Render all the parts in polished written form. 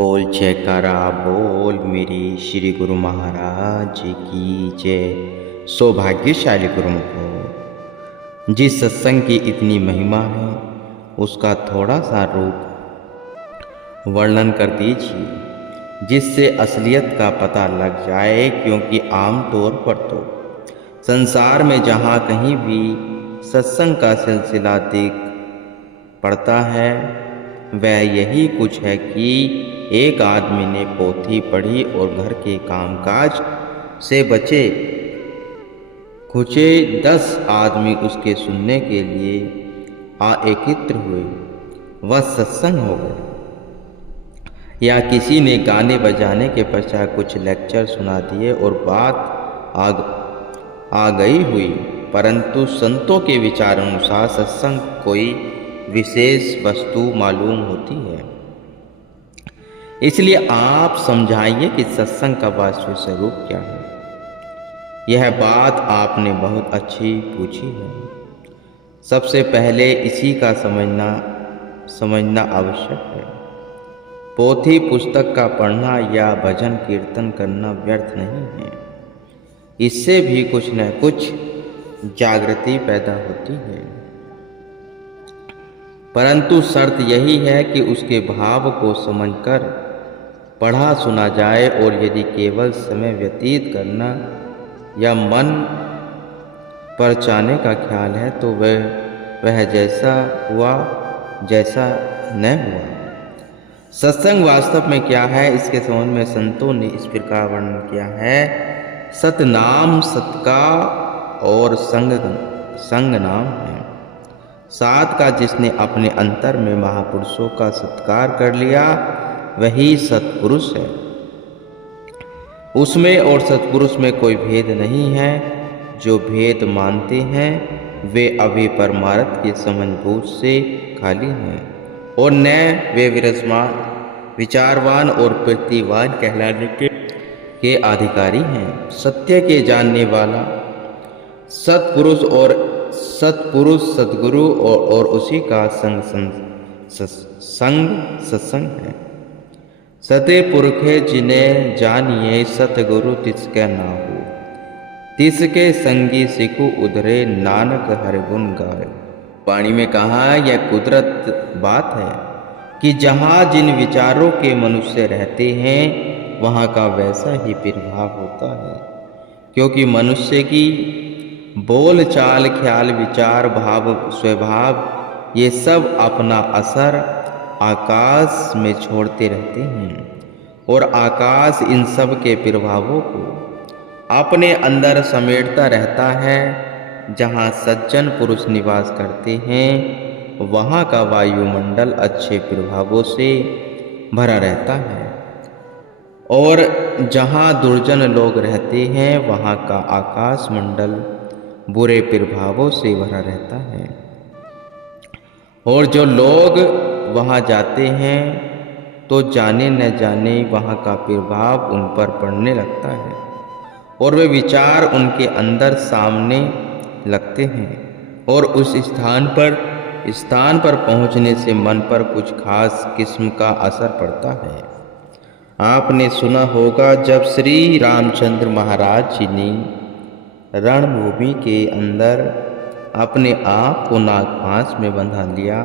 बोल जयकारा बोल मेरे श्री गुरु महाराज की जय। सौभाग्यशाली गुरुमुख हो। जिस सत्संग की इतनी महिमा है उसका थोड़ा सा रूप वर्णन कर दीजिए जिससे असलियत का पता लग जाए, क्योंकि आमतौर पर तो संसार में जहाँ कहीं भी सत्संग का सिलसिला देख पड़ता है वह यही कुछ है कि एक आदमी ने पोथी पढ़ी और घर के कामकाज से बचे खुचे 10 आदमी उसके सुनने के लिए एकत्र हुए, वह सत्संग हो गए। या किसी ने गाने बजाने के पश्चात कुछ लेक्चर सुना दिए और बात आ गई हुई, परंतु संतों के विचारानुसार सत्संग कोई विशेष वस्तु मालूम होती है। इसलिए आप समझाइए कि सत्संग का वास्तविक स्वरूप क्या है। यह बात आपने बहुत अच्छी पूछी है। सबसे पहले इसी का समझना आवश्यक है। पोथी पुस्तक का पढ़ना या भजन कीर्तन करना व्यर्थ नहीं है। इससे भी कुछ न कुछ जागृति पैदा होती है, परंतु शर्त यही है कि उसके भाव को समझकर पढ़ा सुना जाए। और यदि केवल समय व्यतीत करना या मन परचाने का ख्याल है तो वह जैसा हुआ जैसा न हुआ। सत्संग वास्तव में क्या है, इसके संबंध में संतों ने इस प्रकार वर्णन किया है। सतनाम सत्का और संग नाम है। सात का जिसने अपने अंतर में महापुरुषों का सत्कार कर लिया वही सत्पुरुष है। उसमें और सत्पुरुष में कोई भेद नहीं है। जो भेद मानते हैं वे अभी परमार्थ की समझबूझ से खाली हैं और न वे विचारवान और प्रतिवान कहलाने के अधिकारी हैं। सत्य के जानने वाला सत्पुरुष सतगुरु और उसी का सत्संग है। सते पुरखे जिन्हें जानिए सतगुरु तिसके नाहु, तिसके संगी सिखु उधरे नानक हर गुण गाए। वाणी में कहा यह कुदरत बात है कि जहाँ जिन विचारों के मनुष्य रहते हैं वहाँ का वैसा ही प्रभाव होता है, क्योंकि मनुष्य की बोल चाल ख्याल विचार भाव स्वभाव ये सब अपना असर आकाश में छोड़ते रहते हैं और आकाश इन सब के प्रभावों को अपने अंदर समेटता रहता है। जहाँ सज्जन पुरुष निवास करते हैं वहाँ का वायुमंडल अच्छे प्रभावों से भरा रहता है और जहाँ दुर्जन लोग रहते हैं वहाँ का आकाश मंडल बुरे प्रभावों से भरा रहता है। और जो लोग वहाँ जाते हैं तो जाने न जाने वहाँ का प्रभाव उन पर पड़ने लगता है और वे विचार उनके अंदर सामने लगते हैं और उस स्थान पर पहुँचने से मन पर कुछ खास किस्म का असर पड़ता है। आपने सुना होगा जब श्री रामचंद्र महाराज जी ने रणभूमि के अंदर अपने आप को नागपाश में बंधा लिया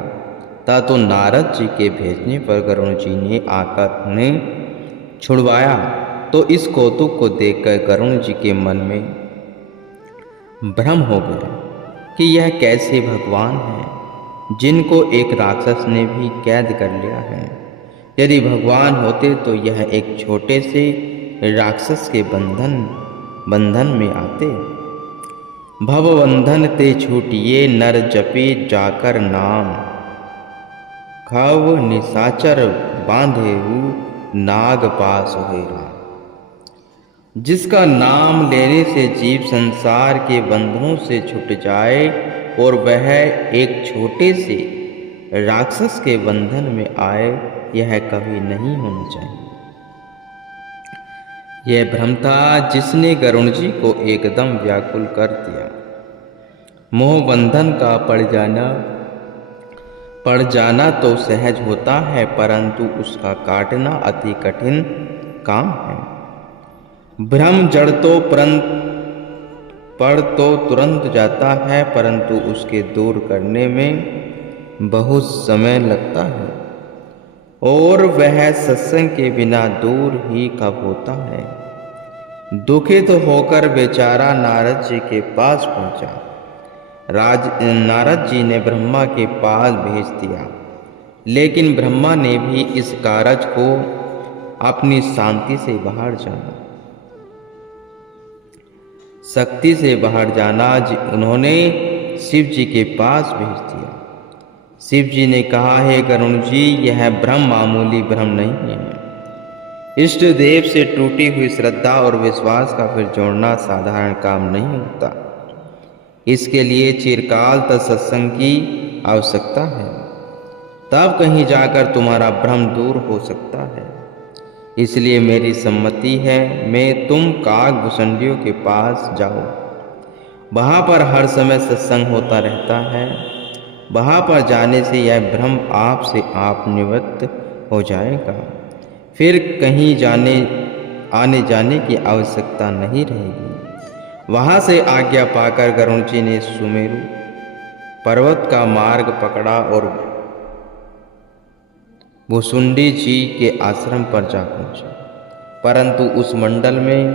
तो नारद जी के भेजने पर गरुड़ जी ने आकर उन्हें छुड़वाया। तो इस कौतुक को देखकर गरुड़ जी के मन में भ्रम हो गया कि यह कैसे भगवान हैं जिनको एक राक्षस ने भी कैद कर लिया है। यदि भगवान होते तो यह एक छोटे से राक्षस के बंधन में आते। भवबंधन ते छूटिए नर जपे जाकर नाम, खव निशाचर बांधेहु नाग पास होएगा। जिसका नाम लेने से जीव संसार के बंधनों से छूट जाए और वह एक छोटे से राक्षस के बंधन में आए, यह कभी नहीं होना चाहिए। यह भ्रम था जिसने गरुड़ जी को एकदम व्याकुल कर दिया। मोह बंधन का पड़ जाना पड़ जाना तो सहज होता है, परंतु उसका काटना अति कठिन काम है। भ्रम जड़ तो पड़ तो तुरंत जाता है, परंतु उसके दूर करने में बहुत समय लगता है, और वह सत्संग के बिना दूर ही कब होता है। दुखित होकर बेचारा नारद जी के पास पहुंचा। नारद जी ने ब्रह्मा के पास भेज दिया, लेकिन ब्रह्मा ने भी इस कारज को अपनी शांति से बाहर जाना, शक्ति से बाहर जाना उन्होंने शिव जी के पास भेज दिया। शिव जी ने कहा, हे गरुण जी, यह भ्रम मामूली भ्रम नहीं है। इष्ट देव से टूटी हुई श्रद्धा और विश्वास का फिर जोड़ना साधारण काम नहीं होता। इसके लिए चिरकाल तक सत्संग की आवश्यकता है, तब कहीं जाकर तुम्हारा भ्रम दूर हो सकता है। इसलिए मेरी सम्मति है, मैं तुम काग भुसंडियों के पास जाओ। वहाँ पर हर समय सत्संग होता रहता है। वहाँ पर जाने से यह भ्रम आप से आप निवृत्त हो जाएगा। फिर कहीं आने जाने की आवश्यकता नहीं रहेगी। वहाँ से आज्ञा पाकर गरुड़ जी ने सुमेरु पर्वत का मार्ग पकड़ा और भुसुंडी जी के आश्रम पर जा पहुंचा। परंतु उस मंडल में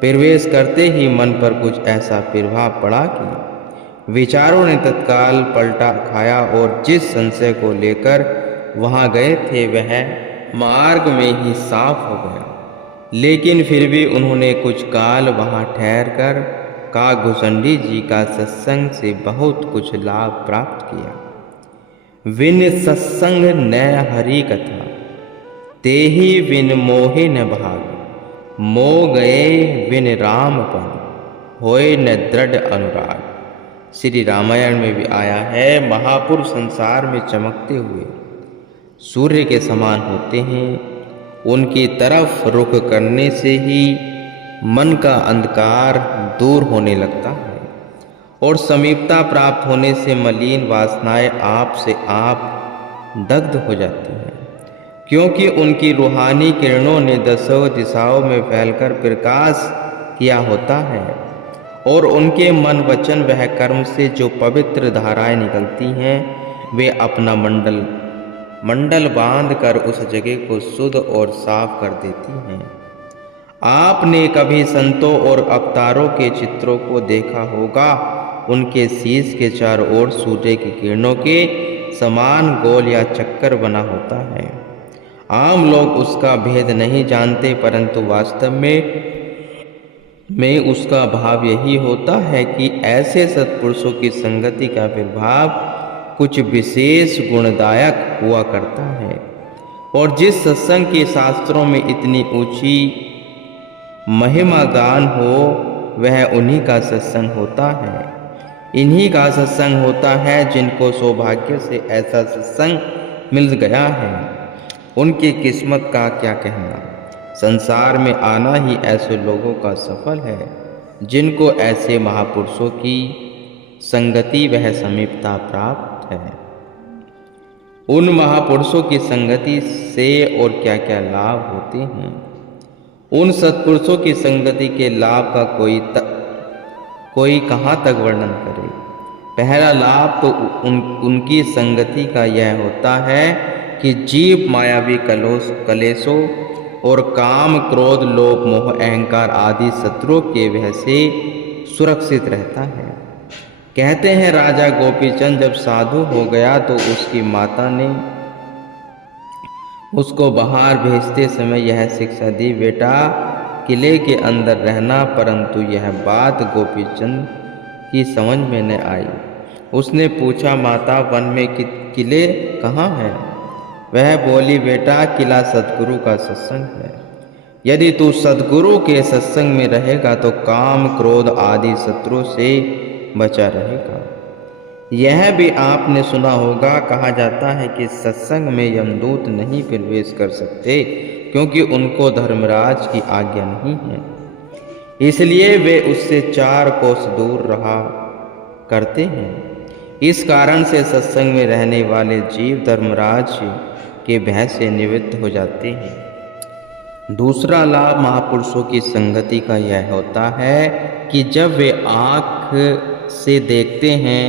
प्रवेश करते ही मन पर कुछ ऐसा प्रभाव पड़ा कि विचारों ने तत्काल पलटा खाया, और जिस संशय को लेकर वहां गए थे वह मार्ग में ही साफ हो गया। लेकिन फिर भी उन्होंने कुछ काल वहां ठहरकर कागभुसंडी जी का सत्संग से बहुत कुछ लाभ प्राप्त किया। विन सत्संग न हरि कथा, तेहि विन मोहे न भाग। मोह गए विन राम पद, होए न दृढ़ अनुराग। श्री रामायण में भी आया है, महापुरुष संसार में चमकते हुए सूर्य के समान होते हैं। उनकी तरफ रुख करने से ही मन का अंधकार दूर होने लगता है, और समीपता प्राप्त होने से मलिन वासनाएं आप से आप दग्ध हो जाती हैं, क्योंकि उनकी रूहानी किरणों ने दसों दिशाओं में फैलकर प्रकाश किया होता है। और उनके मन वचन वह कर्म से जो पवित्र धाराएं निकलती हैं, वे अपना मंडल बांध कर उस जगह को शुद्ध और साफ कर देती हैं। आपने कभी संतों और अवतारों के चित्रों को देखा होगा। उनके शीश के चारों ओर सूर्य की किरणों के समान गोल या चक्कर बना होता है। आम लोग उसका भेद नहीं जानते, परंतु वास्तव में उसका भाव यही होता है कि ऐसे सत्पुरुषों की संगति का प्रभाव कुछ विशेष गुणदायक हुआ करता है। और जिस सत्संग के शास्त्रों में इतनी ऊंची महिमा गान हो, वह उन्हीं का सत्संग होता है। इन्हीं का सत्संग होता है जिनको सौभाग्य से ऐसा सत्संग मिल गया है। उनकी किस्मत का क्या कहना। संसार में आना ही ऐसे लोगों का सफल है जिनको ऐसे महापुरुषों की संगति वह समीपता प्राप्त है। उन महापुरुषों की संगति से और क्या क्या लाभ होते हैं। उन सत्पुरुषों की संगति के लाभ का कोई कहाँ तक वर्णन करे। पहला लाभ तो उनकी संगति का यह होता है कि जीव मायावी कलेशों और काम, क्रोध, लोभ, मोह, अहंकार आदि शत्रुओं के वह से सुरक्षित रहता है। कहते हैं राजा गोपीचंद जब साधु हो गया तो उसकी माता ने उसको बाहर भेजते समय यह शिक्षा दी, बेटा किले के अंदर रहना। परंतु यह बात गोपीचंद की समझ में न आई। उसने पूछा, माता वन में किले कहाँ हैं? वह बोली, बेटा किला सद्गुरु का सत्संग है। यदि तू सद्गुरु के सत्संग में रहेगा तो काम, क्रोध आदि शत्रु से बचा रहेगा। यह भी आपने सुना होगा, कहा जाता है कि सत्संग में यमदूत नहीं प्रवेश कर सकते, क्योंकि उनको धर्मराज की आज्ञा नहीं है। इसलिए वे उससे 4 कोस दूर रहा करते हैं। इस कारण से सत्संग में रहने वाले जीव धर्मराज के भय से निवृत्त हो जाते हैं। दूसरा लाभ महापुरुषों की संगति का यह होता है कि जब वे आँख से देखते हैं,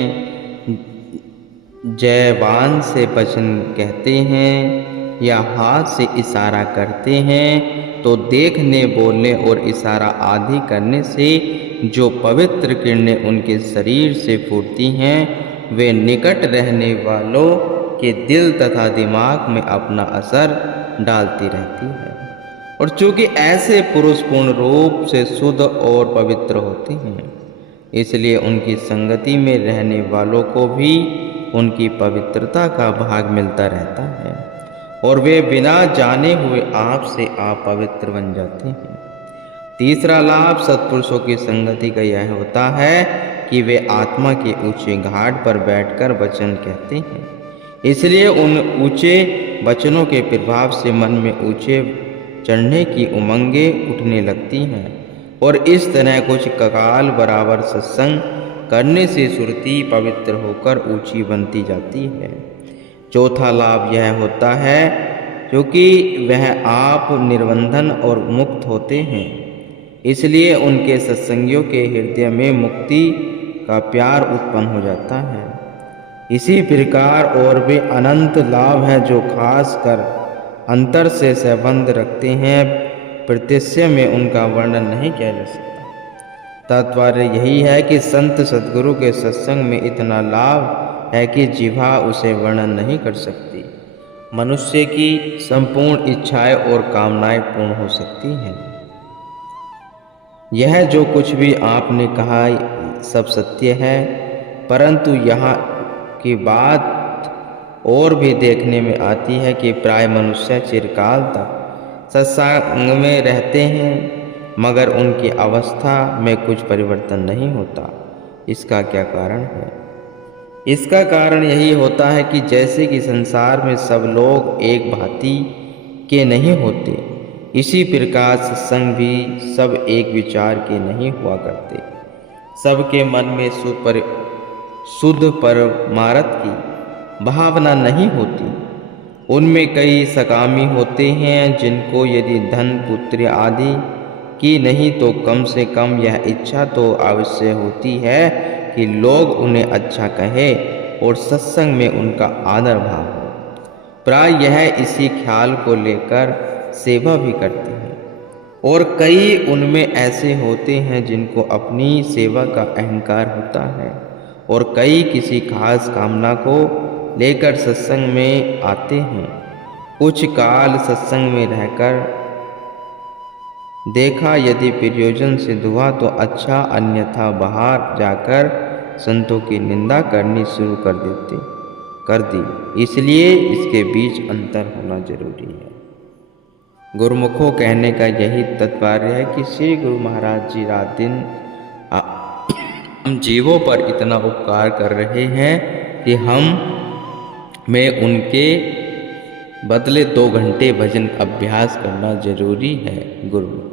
जयवान से वचन कहते हैं या हाथ से इशारा करते हैं, तो देखने, बोलने और इशारा आदि करने से जो पवित्र किरणें उनके शरीर से फूटती हैं, वे निकट रहने वालों के दिल तथा दिमाग में अपना असर डालती रहती है। और चूंकि ऐसे पुरुष पूर्ण रूप से शुद्ध और पवित्र होते हैं, इसलिए उनकी संगति में रहने वालों को भी उनकी पवित्रता का भाग मिलता रहता है और वे बिना जाने हुए आप से आप पवित्र बन जाते हैं। तीसरा लाभ सत्पुरुषों की संगति का यह होता है कि वे आत्मा के ऊंचे घाट पर बैठकर वचन कहते हैं, इसलिए उन ऊंचे वचनों के प्रभाव से मन में ऊंचे चढ़ने की उमंगें उठने लगती हैं और इस तरह कुछ काल बराबर सत्संग करने से सुरती पवित्र होकर ऊंची बनती जाती है। चौथा लाभ यह होता है क्योंकि वह आप निर्बंधन और मुक्त होते हैं, इसलिए उनके सत्संगियों के हृदय में मुक्ति का प्यार उत्पन्न हो जाता है। इसी प्रकार और भी अनंत लाभ है जो खास कर अंतर से संबंध रखते हैं, प्रत्यक्ष में उनका वर्णन नहीं किया जा सकता। तात्पर्य यही है कि संत सद्गुरु के सत्संग में इतना लाभ है कि जिह्वा उसे वर्णन नहीं कर सकती। मनुष्य की संपूर्ण इच्छाएं और कामनाएं पूर्ण हो सकती हैं। यह जो कुछ भी आपने कहा सब सत्य है, परंतु यहाँ की बात और भी देखने में आती है कि प्राय मनुष्य चिरकाल तक सत्संग में रहते हैं मगर उनकी अवस्था में कुछ परिवर्तन नहीं होता। इसका क्या कारण है? इसका कारण यही होता है कि जैसे कि संसार में सब लोग एक भांति के नहीं होते, इसी प्रकार सत्संग भी सब एक विचार के नहीं हुआ करते। सबके मन में शुद्ध परमार्थ की भावना नहीं होती। उनमें कई सकामी होते हैं जिनको यदि धन पुत्र आदि की नहीं तो कम से कम यह इच्छा तो अवश्य होती है कि लोग उन्हें अच्छा कहे और सत्संग में उनका आदर भाव हो। प्राय यह इसी ख्याल को लेकर सेवा भी करते हैं। और कई उनमें ऐसे होते हैं जिनको अपनी सेवा का अहंकार होता है और कई किसी खास कामना को लेकर सत्संग में आते हैं। कुछ काल सत्संग में रहकर देखा यदि प्रयोजन सिद्ध हुआ तो अच्छा, अन्यथा बाहर जाकर संतों की निंदा करनी शुरू कर दी। इसलिए इसके बीच अंतर होना जरूरी है। गुरुमुखों कहने का यही तात्पर्य है कि श्री गुरु महाराज जी रात दिन हम जीवों पर इतना उपकार कर रहे हैं कि हम में उनके बदले 2 घंटे भजन अभ्यास करना जरूरी है। गुरु